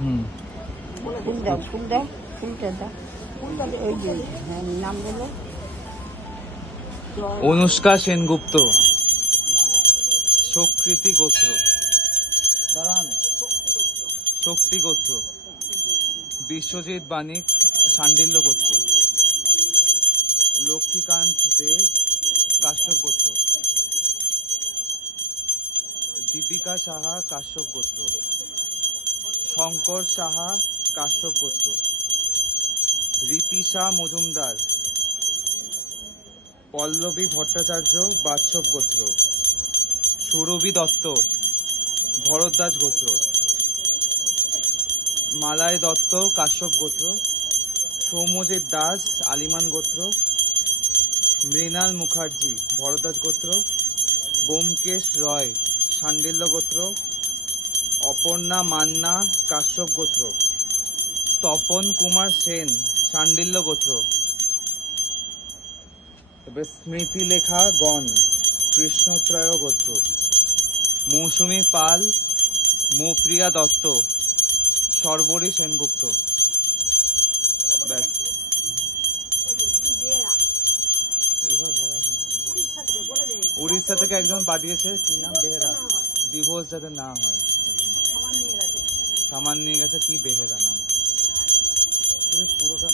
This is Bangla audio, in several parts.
হুম। ফুল দাও, ফুল দাও, ফুলটা দাও, ফুলটা ওই যে হ্যাঁ, নাম বলো। অনুষ্কা সেনগুপ্ত, শকৃতি গোত্র, দাঁড়ান, শক্তি গোত্র, বিশ্বজিৎ বাণিক, শাণ্ডিল্য গোত্র, লক্ষ্মীকান্ত দে, কাশ্যপ গোত্র, দীপিকা সাহা, কাশ্যপ গোত্র, শঙ্কর সাহা, কাশ্যপ গোত্র, রীতিশা মজুমদার, পল্লবী ভট্টাচার্য, বাৎসব গোত্র, সুরভি দত্ত, ভরদ্বাজ গোত্র, মালাই দত্ত, কাশ্যপ গোত্র, সৌম্যজিৎ দাস, আলিমান গোত্র, মৃণাল মুখার্জি, ভরদ্বাজ গোত্র, ব্যোমকেশ রয়, শাণ্ডিল্য গোত্র, অপর্ণা মান্না, কাশ্যপ গোত্র, তপন কুমার সেন, শাণ্ডিল্য গোত্র, স্মৃতিলেখা গণ, কৃষ্ণত্রয় গোত্র, মৌসুমী পাল, মৌপ্রিয়া দত্ত, সর্বরী সেনগুপ্ত। ব্যাস, উড়িষ্যা থেকে একজন পাঠিয়েছে, কি নাম, বেহেরা, ডিভোর্স যাতে না হয়, সামান নিয়ে গেছে, কি বেহেরা নাম, তুমি পুরোটা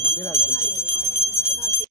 লিখে রাখবে তো।